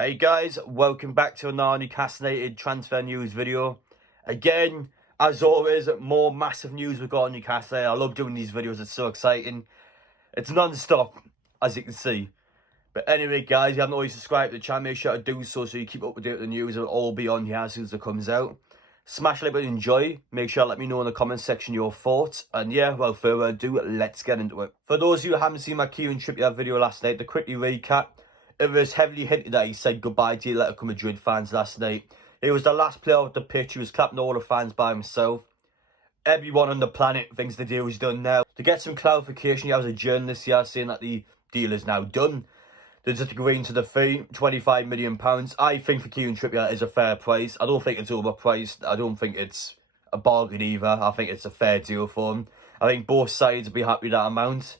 Hey guys, welcome back to another Newcastle United transfer news video. Again, as always, more massive news regarding Newcastle. I love doing these videos, it's so exciting. It's non-stop, as you can see. But anyway guys, if you haven't already subscribed to the channel, make sure to do so you keep up to date with the news. It'll all be on here as soon as it comes out. Smash like button, enjoy. Make sure to let me know in the comment section your thoughts. And yeah, without further ado, let's get into it. For those of you who haven't seen my Kieran Trippier video last night, to quickly recap, it was heavily hinted that he said goodbye to Atletico Madrid fans last night. He was the last player off the pitch. He was clapping all the fans by himself. Everyone on the planet thinks the deal is done now. To get some clarification, he was a journalist here saying that the deal is now done. They're just agreeing to the fee, £25 million. I think for Kieran Trippier is a fair price. I don't think it's overpriced. I don't think it's a bargain either. I think it's a fair deal for him. I think both sides will be happy with that amount.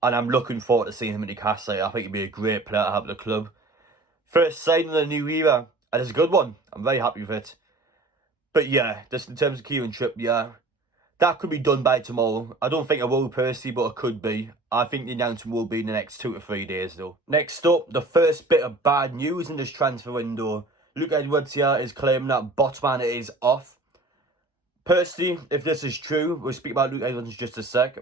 And I'm looking forward to seeing him at Newcastle. I think he'd be a great player to have at the club. First signing of the new era, and it's a good one. I'm very happy with it. But yeah, just in terms of Kieran Trippier, that could be done by tomorrow. I don't think it will personally, but it could be. I think the announcement will be in the next 2 to 3 days though. Next up, the first bit of bad news in this transfer window. Luke Edwards here is claiming that Botman is off. Personally, if this is true, we'll speak about Luke Edwards in just a sec.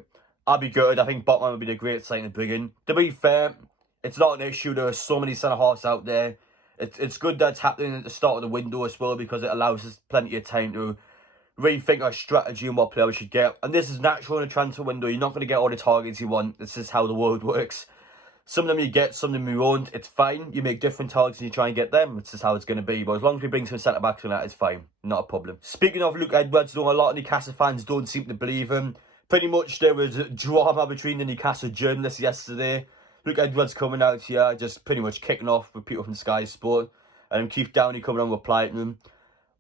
I'll be good. I think Botman would be a great sign to bring in. To be fair, it's not an issue. There are so many centre-halves out there. It's good that it's happening at the start of the window as well, because it allows us plenty of time to rethink our strategy and what player we should get. And this is natural in a transfer window. You're not going to get all the targets you want. This is how the world works. Some of them you get, some of them you won't. It's fine. You make different targets and you try and get them. It's just how it's going to be. But as long as we bring some centre-backs on that, it's fine. Not a problem. Speaking of Luke Edwards, though, a lot of Newcastle fans don't seem to believe him. Pretty much there was drama between the Newcastle journalists yesterday. Luke Edwards coming out here, just pretty much kicking off with people from Sky Sport. And Keith Downey coming on replying to him.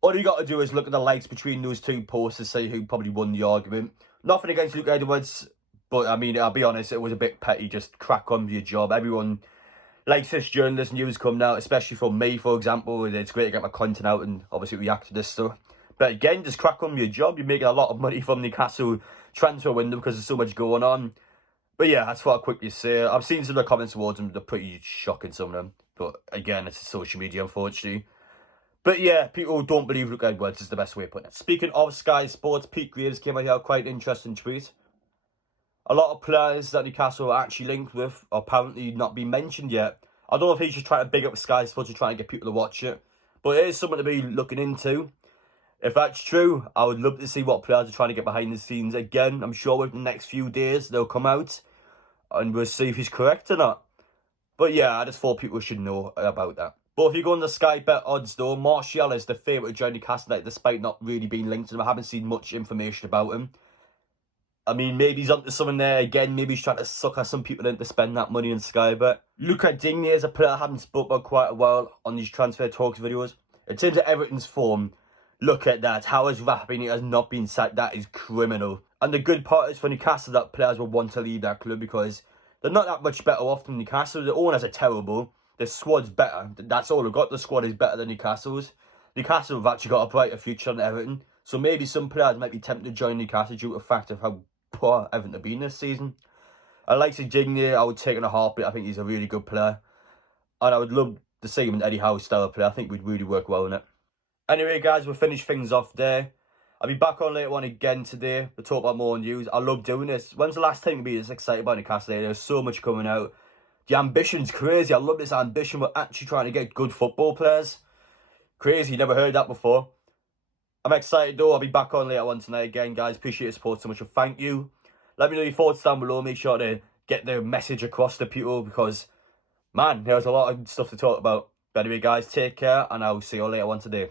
All you got to do is look at the likes between those two posts to see who probably won the argument. Nothing against Luke Edwards, but I mean, I'll be honest, it was a bit petty. Just crack on with your job. Everyone likes this journalist news coming out, especially from me, for example. It's great to get my content out and obviously react to this stuff. But again, just crack on with your job. You're making a lot of money from Newcastle transfer window because there's so much going on. But yeah, that's what I'll quickly say. I've seen some of the comments towards them. They're pretty shocking, some of them. But again, it's social media, unfortunately. But yeah, people who don't believe Luke Edwards is the best way of putting it. Speaking of Sky Sports, Pete Graves came out here with quite an interesting tweet. A lot of players that Newcastle are actually linked with are apparently not being mentioned yet. I don't know if he's just trying to big up Sky Sports and trying to get people to watch it. But it is something to be looking into. If that's true, I would love to see what players are trying to get behind the scenes. Again, I'm sure within the next few days they'll come out and we'll see if he's correct or not. But yeah, I just thought people should know about that. But if you go on the Sky Bet odds though, Martial is the favourite to join Newcastle United despite not really being linked to them. I haven't seen much information about him. I mean, maybe he's onto something there again. Maybe he's trying to sucker some people in to spend that money on Sky Bet. Luca Digne is a player I haven't spoken about quite a while on these transfer talks videos. In terms of Everton's form, look at that. How is Rapinoe has not been sacked? That is criminal. And the good part is for Newcastle that players will want to leave that club because they're not that much better off than Newcastle. The owners are terrible. The squad's better. That's all they've got. The squad is better than Newcastle's. Newcastle have actually got a brighter future than Everton. So maybe some players might be tempted to join Newcastle due to the fact of how poor Everton have been this season. I like Digne. I would take in a heartbeat. I think he's a really good player. And I would love to see him in Eddie Howe's style of play. I think we'd really work well in it. Anyway, guys, we'll finish things off there. I'll be back on later on again today to talk about more news. I love doing this. When's the last time to be this excited about Newcastle? There's so much coming out. The ambition's crazy. I love this ambition. We're actually trying to get good football players. Crazy. Never heard that before. I'm excited though. I'll be back on later on tonight again, guys. Appreciate your support so much. And thank you. Let me know your thoughts down below. Make sure to get the message across to people because, man, there's a lot of stuff to talk about. But anyway, guys, take care and I'll see you all later on today.